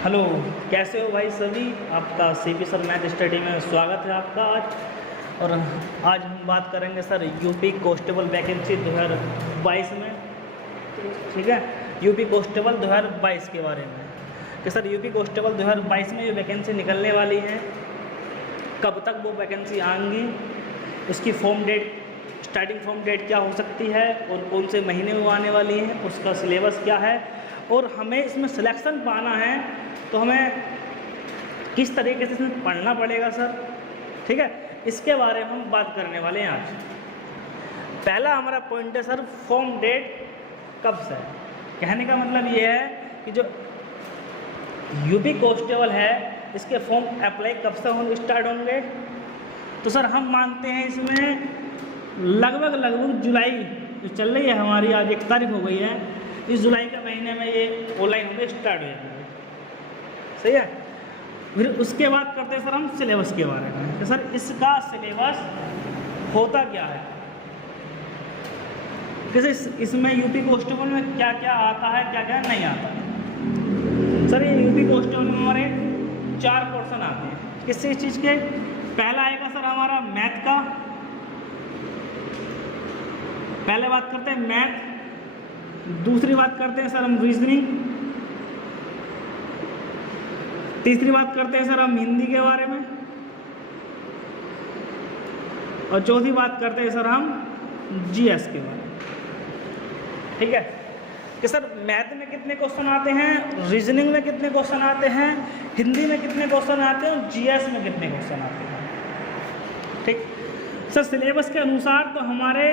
Hello, कैसे हो भाई सभी। आपका सीपी सर मैथ स्टडी में स्वागत है आपका आज। और आज हम बात करेंगे सर यूपी कांस्टेबल वैकेंसी 2022 में। ठीक है, यूपी कांस्टेबल 2022 के बारे में कि सर यूपी कांस्टेबल 2022 में ये वैकेंसी निकलने वाली हैं, कब तक वो वैकेंसी आएंगी, उसकी form date, starting form date क्या हो सकती है और कौन से महीने में आने वाली हैं, उसका सिलेबस क्या है और हमें इसमें सिलेक्शन पाना है तो हमें किस तरीके से इसमें पढ़ना पड़ेगा सर। ठीक है, इसके बारे में हम बात करने वाले हैं आज। पहला हमारा पॉइंट है सर फॉर्म डेट कब से है। कहने का मतलब ये है कि जो यूपी कांस्टेबल है इसके फॉर्म अप्लाई कब से होंगे, स्टार्ट होंगे। तो सर हम मानते हैं इसमें लगभग जुलाई जो चल रही है हमारी, आज 1 तारीख हो गई है, इस जुलाई के महीने में ये ऑनलाइन होंगे, स्टार्ट हो जाएंगे। सही है। फिर उसके बाद करते हैं सर हम सिलेबस के बारे में कि सर इसका सिलेबस होता क्या है, जैसे इसमें यूपी कांस्टेबल में क्या क्या आता है, क्या क्या नहीं आता है। सर ये यूपी कांस्टेबल में हमारे 4 पोर्शन आते हैं। किस चीज़ के? पहला आएगा सर हमारा मैथ का, पहले बात करते हैं मैथ। दूसरी बात करते हैं सर हम रीजनिंग। तीसरी बात करते हैं सर हम हिंदी के बारे में। और चौथी बात करते हैं सर हम जीएस के बारे में। ठीक है कि सर मैथ में कितने क्वेश्चन आते हैं, रीजनिंग में कितने क्वेश्चन आते हैं, हिंदी में कितने क्वेश्चन आते हैं और जीएस में कितने क्वेश्चन आते हैं। ठीक सर, सिलेबस के अनुसार तो हमारे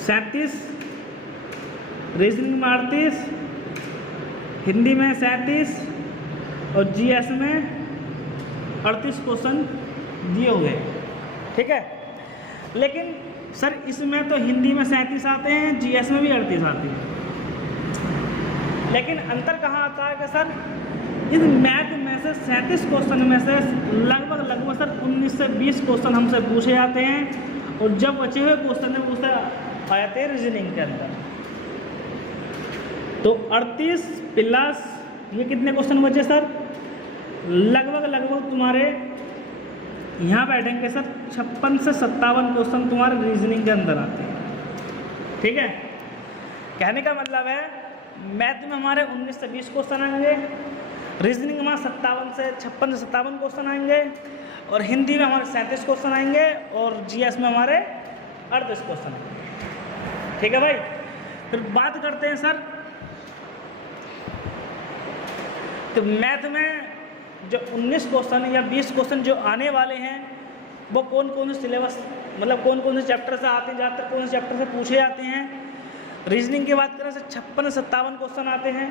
37, रीजनिंग में 38, हिंदी में 37 और जीएस में 38 क्वेश्चन दिए हुए हैं। ठीक है, लेकिन सर इसमें तो हिंदी में 37 आते हैं, जीएस में भी 38 आते हैं, लेकिन अंतर कहाँ आता है कि सर इस मैथ में से 37 क्वेश्चन में से लगभग सर 19 से 20 क्वेश्चन हमसे पूछे जाते हैं और जब बचे हुए क्वेश्चन है पूछे आ जाते हैं रीजनिंग के अंदर। तो 38 प्लस ये कितने क्वेश्चन बचे सर, लगभग तुम्हारे यहाँ बैठेंगे सर 56 से 57 क्वेश्चन तुम्हारे रीजनिंग के अंदर आते हैं। ठीक है, कहने का मतलब है मैथ में हमारे 19 से 20 क्वेश्चन आएंगे, रीजनिंग में 56 से 57 क्वेश्चन आएंगे और हिंदी में हमारे 37 क्वेश्चन आएंगे और जीएस में हमारे 38 क्वेश्चन आएंगे। ठीक है भाई, फिर बात करते हैं सर तो मैथ में जो 19 क्वेश्चन या 20 क्वेश्चन जो आने वाले हैं वो कौन कौन से सिलेबस, मतलब कौन कौन से चैप्टर से आते हैं, ज़्यादातर कौन से चैप्टर से पूछे जाते हैं। रीजनिंग की बात करें सर 56 से 57 क्वेश्चन आते हैं,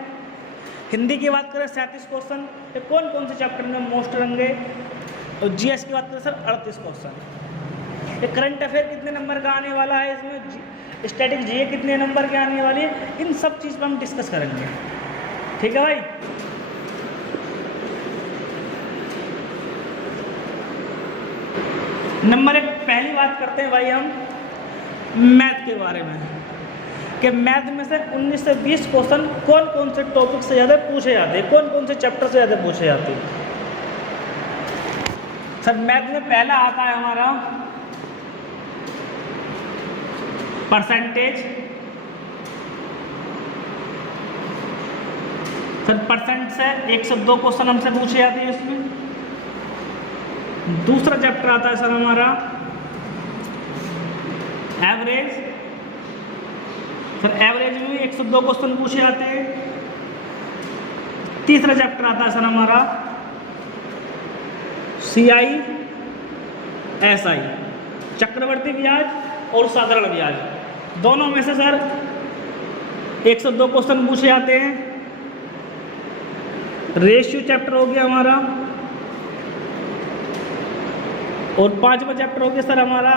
हिंदी की बात करें 37 क्वेश्चन, ये कौन कौन से चैप्टर में मोस्ट रहेंगे, और जीएस की बात करें सर 38 क्वेश्चन। ये करंट अफेयर कितने नंबर का आने वाला है, इसमें स्टैटिक जीए कितने नंबर के आने वाली है, इन सब चीज़ पर हम डिस्कस करेंगे। ठीक है भाई, नंबर 1 पहली बात करते हैं भाई हम मैथ के बारे में कि मैथ में से 19 से 20 क्वेश्चन कौन कौन से टॉपिक से ज़्यादा पूछे जाते हैं, कौन कौन से चैप्टर से ज़्यादा पूछे जाते हैं। सर मैथ में पहला आता है हमारा परसेंटेज। सर परसेंट से 102 क्वेश्चन हमसे पूछे जाते हैं इसमें। दूसरा चैप्टर आता है सर हमारा एवरेज। सर एवरेज में भी 102 क्वेश्चन पूछे जाते हैं। तीसरा चैप्टर आता है सर हमारा सीआई एसआई, चक्रवर्ती ब्याज और साधारण ब्याज, दोनों में से सर 102 क्वेश्चन पूछे जाते हैं। रेशियो चैप्टर हो गया हमारा और 5वां चैप्टर हो गया सर हमारा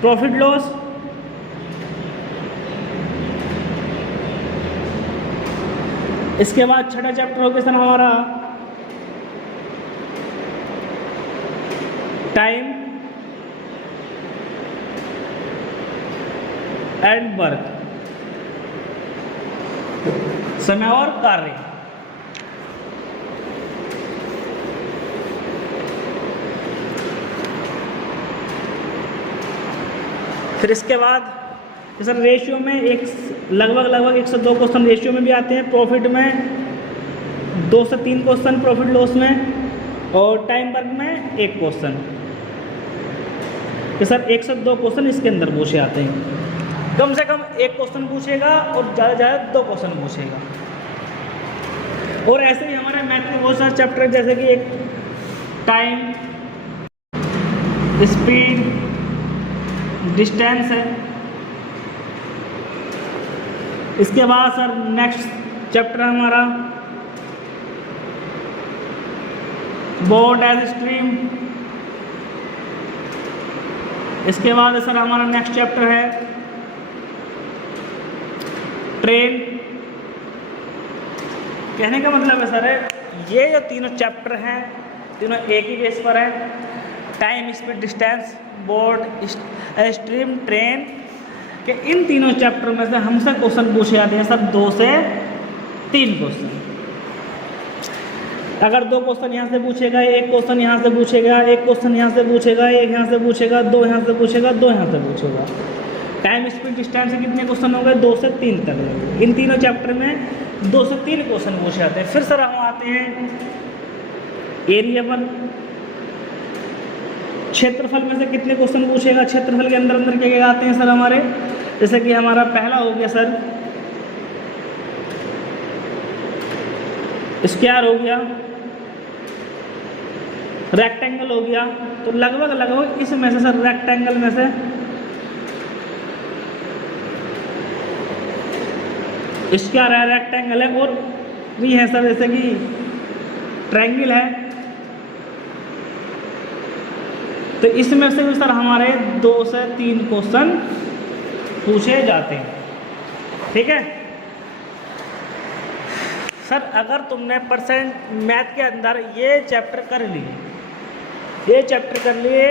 प्रॉफिट लॉस। इसके बाद 6वां चैप्टर हो गया सर हमारा टाइम एंड वर्क। समय और कार्य। फिर इसके बाद सर रेशियो में एक लगभग 102 क्वेश्चन रेशियो में भी आते हैं, प्रॉफिट में 2 से 3 क्वेश्चन प्रॉफिट लॉस में, और टाइम वर्क में 1 क्वेश्चन। कि सर 102 क्वेश्चन इसके अंदर पूछे आते हैं। कम से कम 1 क्वेश्चन पूछेगा और ज़्यादा से ज़्यादा 2 क्वेश्चन पूछेगा। और ऐसे ही हमारे मैथ के बहुत सारे चैप्टर जैसे कि एक टाइम, स्पीड, डिस्टेंस है। इसके बाद सर नेक्स्ट चैप्टर हमारा बोर्ड एज स्ट्रीम। इसके बाद सर हमारा नेक्स्ट चैप्टर है ट्रेन। कहने का मतलब है सर ये जो तीनों चैप्टर हैं तीनों एक ही बेस पर हैं, time, speed, distance, board, stream, train के इन तीनों चैप्टर में से हमसे क्वेश्चन पूछे जाते हैं सर 2 से 3 क्वेश्चन। अगर 2 क्वेश्चन यहाँ से पूछेगा, 1 क्वेश्चन यहाँ से पूछेगा, 1 क्वेश्चन यहाँ से पूछेगा, 1 यहाँ से पूछेगा, 2 यहाँ से पूछेगा, 2 यहाँ से पूछेगा। टाइम, स्पीड, डिस्टेंस से कितने क्वेश्चन हो गए? 2 से 3 तक। इन तीनों चैप्टर में 2 से 3 क्वेश्चन पूछे जाते हैं। फिर सर हम आते हैं एरिया पर। क्षेत्रफल में से कितने क्वेश्चन पूछेगा? क्षेत्रफल के अंदर अंदर क्या क्या आते हैं सर हमारे? जैसे कि हमारा पहला हो गया सर स्क्वायर हो गया, रेक्टेंगल हो गया। तो लगभग इसमें से सर रेक्टेंगल में से स्क्वायर है, रेक्टेंगल है, और भी है सर जैसे कि ट्रायंगल है। तो इसमें से भी सर हमारे 2 से 3 क्वेश्चन पूछे जाते हैं। ठीक है सर, अगर तुमने परसेंट मैथ के अंदर ये चैप्टर कर लिए,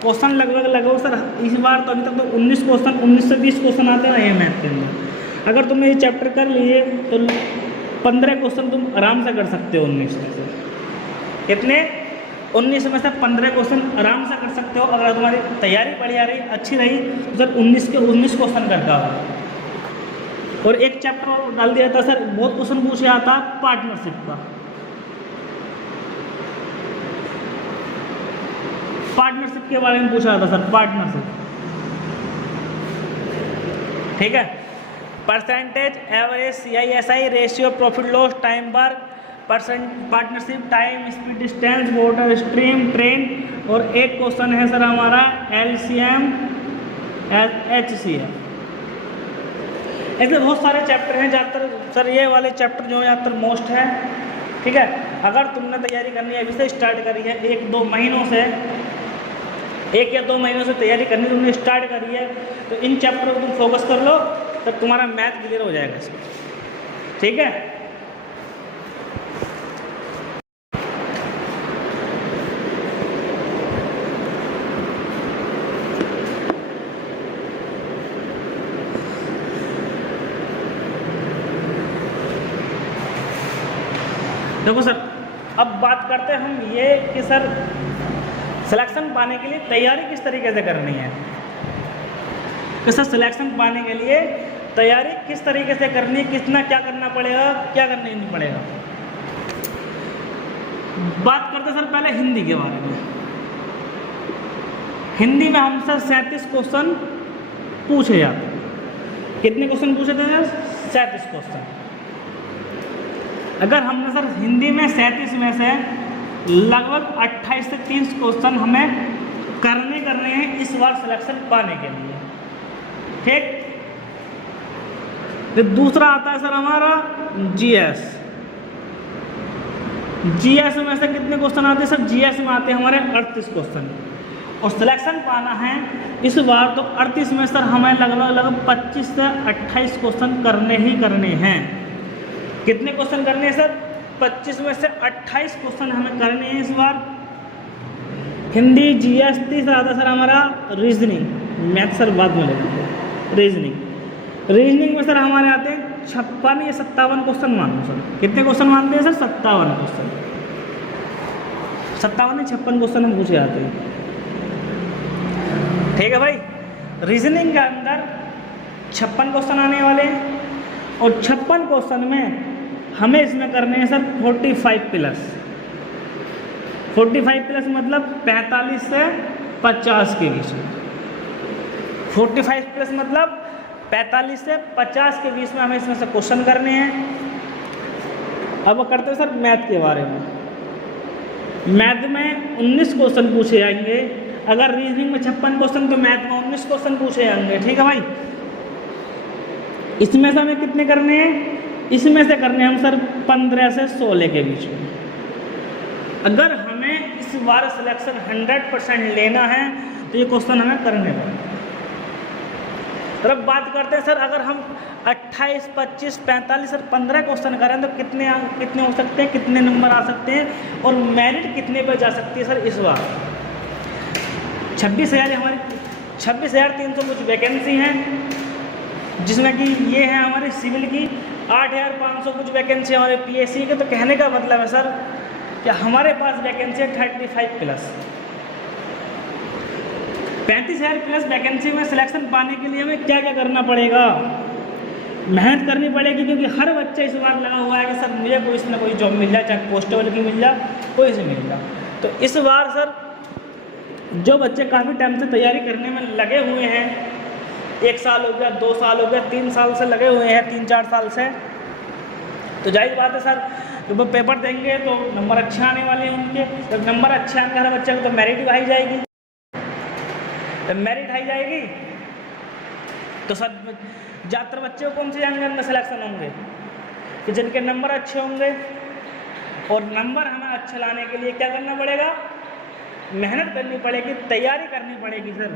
क्वेश्चन लगभग सर इस बार तो अभी तक तो 19 क्वेश्चन, 19 से 20 क्वेश्चन आते रहे हैं मैथ के अंदर। अगर तुमने ये चैप्टर कर लिए तो 15 क्वेश्चन तुम आराम से कर सकते हो 19 में से। कितने? 19 में से 15 क्वेश्चन आराम से कर सकते हो। अगर तुम्हारी तैयारी बढ़िया रही, अच्छी रही, तो सर 19 के 19 क्वेश्चन करता हो। और एक चैप्टर और डाल दिया था सर, बहुत क्वेश्चन पूछे आता पार्टनरशिप का। पार्टनरशिप के बारे में पूछा जाता सर, पार्टनरशिप। ठीक है, percentage, average, CISI, ratio, profit loss, time work, partnership, time, speed, distance, water, stream, train, और एक क्वेश्चन है सर हमारा LCM, HCF। ऐसे बहुत सारे चैप्टर हैं। ज़्यादातर सर ये वाले चैप्टर जो है ज़्यादातर मोस्ट है। ठीक है, अगर तुमने तैयारी करनी है, अभी से स्टार्ट करी है, 1-2 महीनों से, 1 या 2 महीनों से तैयारी करनी तुमने स्टार्ट करी है, तो इन चैप्टरों को तुम फोकस कर लो, तब तुम्हारा मैथ क्लियर हो जाएगा इसमें। ठीक है, देखो सर, अब बात करते हैं हम ये कि सर सिलेक्शन पाने के लिए तैयारी किस तरीके से करनी है। तो सर सिलेक्शन पाने के लिए तैयारी किस तरीके से करनी है, कितना क्या करना पड़ेगा, क्या करना नहीं पड़ेगा। बात करते सर पहले हिंदी के बारे में। हिंदी में हमसे 37 क्वेश्चन पूछे जाते हैं। कितने क्वेश्चन पूछे थे सर? 37 क्वेश्चन। अगर हमने सर हिंदी में 37 में से लगभग 28 से 30 क्वेश्चन हमें करने हैं इस बार सिलेक्शन पाने के लिए। ठीक, फिर दूसरा आता है सर हमारा GS। GS में से कितने क्वेश्चन आते हैं सर? GS में आते हैं हमारे 38 क्वेश्चन। और सिलेक्शन पाना है इस बार तो 38 में सर हमें लगभग 25 से 28 क्वेश्चन करने हैं। कितने क्वेश्चन करने हैं सर? 25 में से 28 क्वेश्चन हमें करने हैं इस बार। हिंदी, GS, तीसरा आता सर हमारा रीजनिंग। मैथ सर बाद में लेंगे। रीजनिंग में सर हमारे आते हैं 56 या 57 क्वेश्चन मान लो सर। कितने क्वेश्चन मानते हैं सर? 57 क्वेश्चन। 57 या 56 क्वेश्चन हम पूछे जाते हैं। ठीक है भाई। रीजनिंग के अंदर 56 क्वेश्चन आने वाले हैं और 56 क्वेश्चन में हमें इसमें करने हैं सर 45 प्लस। 45 प्लस मतलब 45 से 50 के बीच में। 45 प्लस मतलब 45 से 50 के बीच में हमें इसमें से क्वेश्चन करने हैं। अब करते हैं सर मैथ के बारे में। मैथ में 19 क्वेश्चन पूछे जाएंगे। अगर रीजनिंग में 56 क्वेश्चन तो मैथ में 19 क्वेश्चन पूछे जाएंगे। ठीक है भाई। इसमें से हमें कितने करने हैं? इसमें से करने हम सर 15 से 16 के बीच में। अगर हमें इस बार सिलेक्शन 100% लेना है तो ये क्वेश्चन हमें करने पड़ेंगे। और अब बात करते हैं सर, अगर हम 28, 25, 45 और 15 क्वेश्चन करें तो कितने हो सकते हैं, कितने नंबर आ सकते हैं और मेरिट कितने पर जा सकती है सर इस बार? 26,000 हमारी 26,300 कुछ वैकेंसी हैं, जिसमें कि ये है हमारी सिविल की। 8,500 कुछ वैकेंसी हमारे पीएससी के। तो कहने का मतलब है सर कि हमारे पास वैकेंसी है 35 प्लस। 35,000 प्लस वैकेंसी में सिलेक्शन पाने के लिए हमें क्या क्या करना पड़ेगा? मेहनत करनी पड़ेगी, क्योंकि हर बच्चा इस बार लगा हुआ है कि सर मुझे कोई ना कोई जॉब मिल जाए, चाहे पोस्टेबल की मिल जाए, कोई से मिल जाए। तो इस बार सर जो बच्चे काफ़ी टाइम से तैयारी करने में लगे हुए हैं, 1 साल हो गया, 2 साल हो गया, 3 साल से लगे हुए हैं, 3-4 साल से, तो जाहिर बात है सर जब वो पेपर देंगे तो नंबर अच्छे आने वाले हैं उनके। जब नंबर अच्छे आएंगे हर बच्चे को तो मेरिट आई जाएगी। जब मेरिट आई जाएगी तो सर ज़्यादातर बच्चे को कौन से जाएंगे अंदर सिलेक्शन होंगे कि जिनके नंबर अच्छे होंगे। और नंबर हमें अच्छे लाने के लिए क्या करना पड़ेगा? मेहनत करनी पड़ेगी, तैयारी करनी पड़ेगी सर।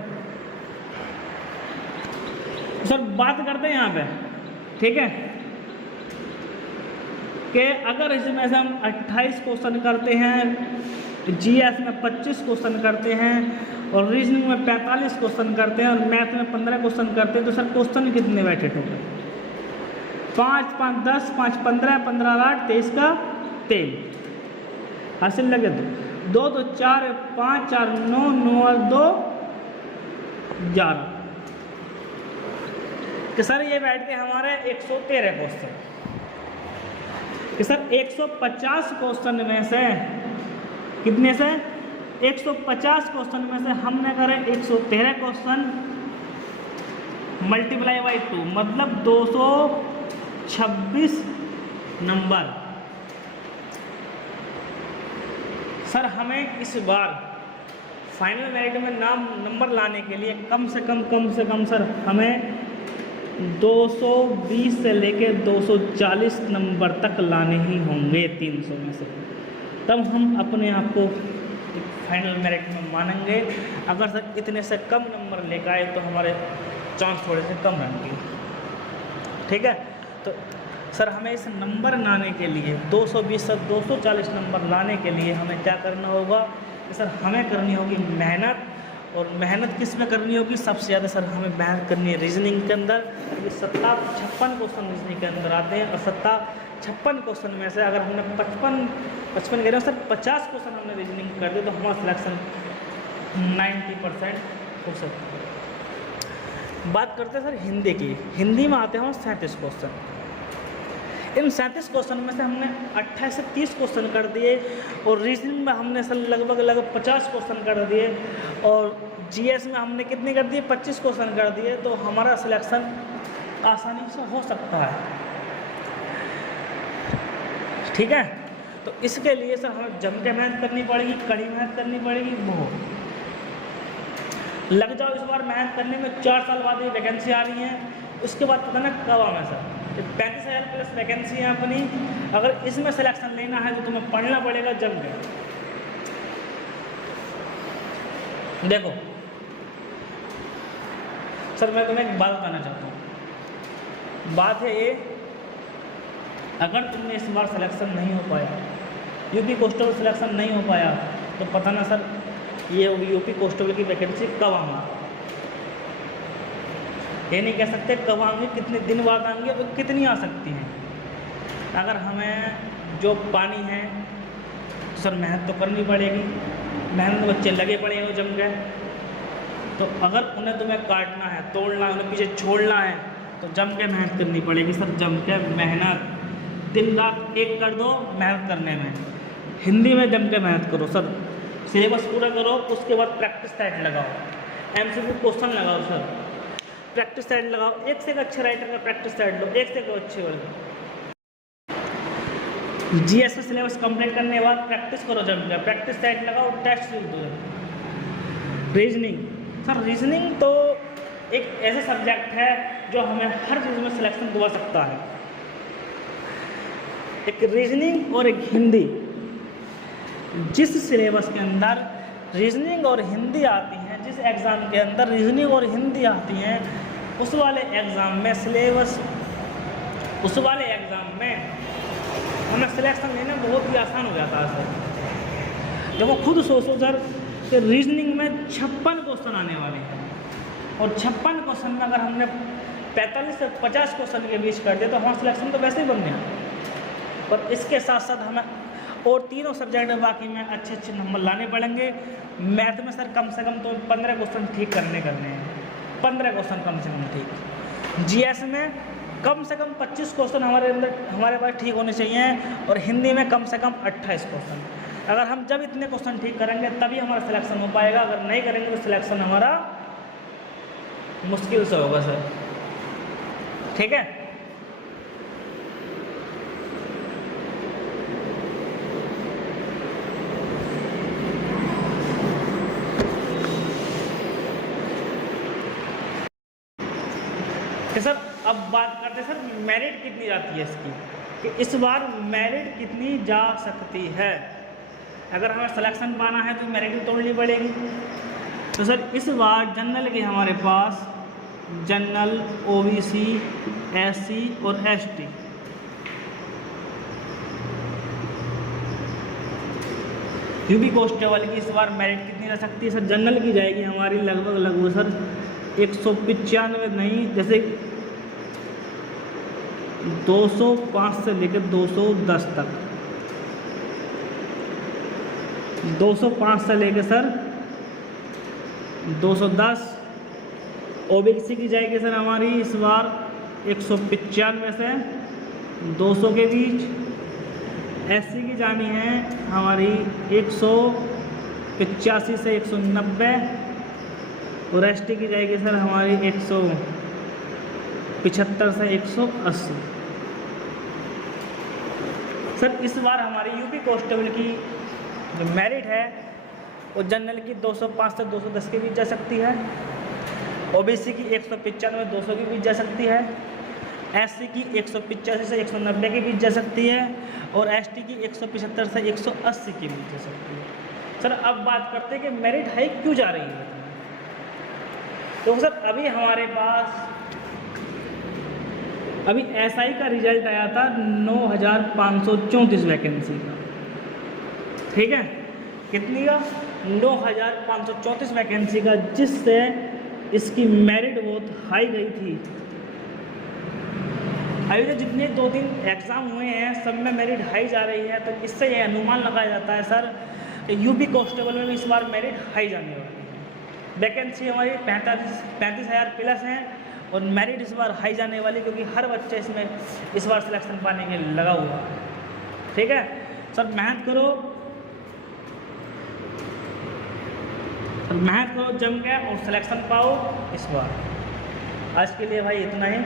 सर बात करते हैं यहाँ पे, ठीक है, कि अगर इसमें से हम 28 क्वेश्चन करते हैं, जीएस में 25 क्वेश्चन करते हैं और रीजनिंग में 45 क्वेश्चन करते हैं और मैथ में 15 क्वेश्चन करते हैं, तो सर क्वेश्चन कितने बैठे टोटल? 5, 5, 10, 5, 15, 15, 8, 23 का 3 हासिल लगे 2, 2, 4, 5, 4, 9, 9 और 2, 11। कि सर ये बैठ के हमारे 113 क्वेश्चन। कि सर 150 क्वेश्चन में से कितने से? 150 क्वेश्चन में से हमने करे 113 क्वेश्चन मल्टीप्लाई बाई 2 मतलब 226 नंबर। सर हमें इस बार फाइनल मेरिट में नंबर लाने के लिए कम से कम सर हमें 220 से लेके 240 नंबर तक लाने ही होंगे 300 में से, तब हम अपने आप को फाइनल मेरिट में मानेंगे। अगर सर इतने से कम नंबर लेकर आए तो हमारे चांस थोड़े से कम रहेंगे। ठीक है। तो सर हमें इस नंबर लाने के लिए 220 से 240 नंबर लाने के लिए हमें क्या करना होगा कि सर हमें करनी होगी मेहनत। और मेहनत किस में करनी होगी? सबसे ज़्यादा सर हमें मेहनत करनी है रीजनिंग के अंदर, क्योंकि 56 क्वेश्चन रीजनिंग के अंदर आते हैं। और 56 क्वेश्चन में से अगर हमने 55 कह रहे हो सर 50 क्वेश्चन हमने रीजनिंग कर दिए तो हमारा सिलेक्शन 90% हो सकता है। बात करते हैं सर हिंदी की। हिंदी में आते हैं 37 क्वेश्चन। इन 37 क्वेश्चन में से हमने 28 से 30 क्वेश्चन कर दिए और रीजनिंग में हमने सर लगभग 50 क्वेश्चन कर दिए और जीएस में हमने कितने कर दिए? 25 क्वेश्चन कर दिए। तो हमारा सिलेक्शन आसानी से हो सकता है। ठीक है। तो इसके लिए सर हमें जम के मेहनत करनी पड़ेगी, कड़ी मेहनत करनी पड़ेगी। वो लग जाओ इस बार मेहनत करने में। 4 साल बाद ये वैकेंसी आ रही है, उसके बाद पता ना कब आना सर। 35,000 प्लस वैकेंसी है अपनी। अगर इसमें सिलेक्शन लेना है तो तुम्हें पढ़ना पड़ेगा जम के। देखो सर मैं तुम्हें एक बात बताना चाहता हूँ। बात है ये, अगर तुमने इस बार सिलेक्शन नहीं हो पाया, यूपी कांस्टेबल सिलेक्शन नहीं हो पाया, तो पता ना सर ये यूपी कांस्टेबल की वैकेंसी कब आना। ये नहीं कह सकते कब आएंगे, कितने दिन बाद आएंगे और कितनी आ सकती हैं। अगर हमें जो पानी है तो सर मेहनत तो करनी पड़ेगी, मेहनत बच्चे लगे पड़े हैं जम गए, तो अगर उन्हें तुम्हें काटना है, तोड़ना है, उन्हें पीछे छोड़ना है तो जम के मेहनत करनी पड़ेगी सर। जम के मेहनत, दिन रात एक कर दो मेहनत करने में। हिंदी में जम के मेहनत करो सर, सिलेबस पूरा करो, उसके बाद प्रैक्टिस सेट लगाओ, MCQ क्वेश्चन लगाओ सर, प्रैक्टिस सेट लगाओ। एक से एक अच्छे राइटर का प्रैक्टिस सेट लो, एक से एक अच्छे वाले। GS में सिलेबस कंप्लीट करने के बाद प्रैक्टिस करो, जम के प्रैक्टिस सेट लगाओ, टेस्ट दो। रीजनिंग सर, रीजनिंग तो एक ऐसा सब्जेक्ट है जो हमें हर चीज़ में सिलेक्शन दिवा सकता है। एक रीजनिंग और एक हिंदी, जिस सिलेबस के अंदर रीजनिंग और हिंदी आती हैं, जिस एग्ज़ाम के अंदर रीजनिंग और हिंदी आती हैं, उस वाले एग्ज़ाम में सिलेबस, उस वाले एग्ज़ाम में हमें सिलेक्शन लेना बहुत ही आसान हो जाता है सर। जब वो खुद सोचो सर कि रीजनिंग में 56 क्वेश्चन आने वाले हैं और 56 क्वेश्चन में अगर हमने 45 से 50 क्वेश्चन के बीच कर दिया तो हमारा सिलेक्शन तो वैसे ही बन गया। और इसके साथ साथ हमें और तीनों सब्जेक्ट में बाकी में अच्छे अच्छे नंबर लाने पड़ेंगे। मैथ में सर कम से कम तो 15 क्वेश्चन ठीक करने हैं, 15 क्वेश्चन कम से कम ठीक। GS में कम से कम 25 क्वेश्चन हमारे पास ठीक होने चाहिए और हिंदी में कम से कम 28 क्वेश्चन। अगर हम जब इतने क्वेश्चन ठीक करेंगे तभी हमारा सिलेक्शन हो पाएगा, अगर नहीं करेंगे तो सिलेक्शन हमारा मुश्किल से होगा सर। ठीक है, तो सर अब बात करते हैं सर मेरिट कितनी जाती है इसकी, कि इस बार मेरिट कितनी जा सकती है। अगर हमें सिलेक्शन पाना है तो मेरिट तोड़नी पड़ेगी। तो सर इस बार जनरल के हमारे पास जनरल, OBC, SC और ST, यूपी कांस्टेबल की इस बार मेरिट कितनी रह सकती है सर। जनरल की जाएगी हमारी लगभग सर 195 नहीं, जैसे 205 से लेकर 210 तक, 205 से लेकर सर 210। OBC की जाएगी सर हमारी इस बार 195 से 200 के बीच। SC की जानी है हमारी 185 से 190 और ST की जाएगी सर हमारी 175 से 180। सर इस बार हमारी यूपी कांस्टेबल की जो मेरिट है वो जनरल की 205 से 210 के बीच जा सकती है, OBC की 195 200 के बीच जा सकती है, SC की 185 से 190 के बीच जा सकती है और ST की 175 से 180 के बीच जा सकती है। सर अब बात करते हैं कि मेरिट हाइक क्यों जा रही है। तो सर अभी हमारे पास अभी SI का रिजल्ट आया था 9,534 वैकेंसी का। ठीक है, कितनी का? 9,534 वैकेंसी का, जिससे इसकी मेरिट बहुत हाई गई थी। अभी तो जितने 2-3 एग्ज़ाम हुए हैं सब में मेरिट हाई जा रही है, तो इससे यह अनुमान लगाया जाता है सर कि यूपी कांस्टेबल में भी इस बार मेरिट हाई जाने वाली है। वैकेंसी हमारी 35,000 प्लस हैं और मेरिट इस बार हाई जाने वाली, क्योंकि हर बच्चे इसमें इस बार सिलेक्शन पाने के लिए लगा हुआ है। ठीक है सर, मेहनत करो जम के और सिलेक्शन पाओ इस बार। आज के लिए भाई इतना ही।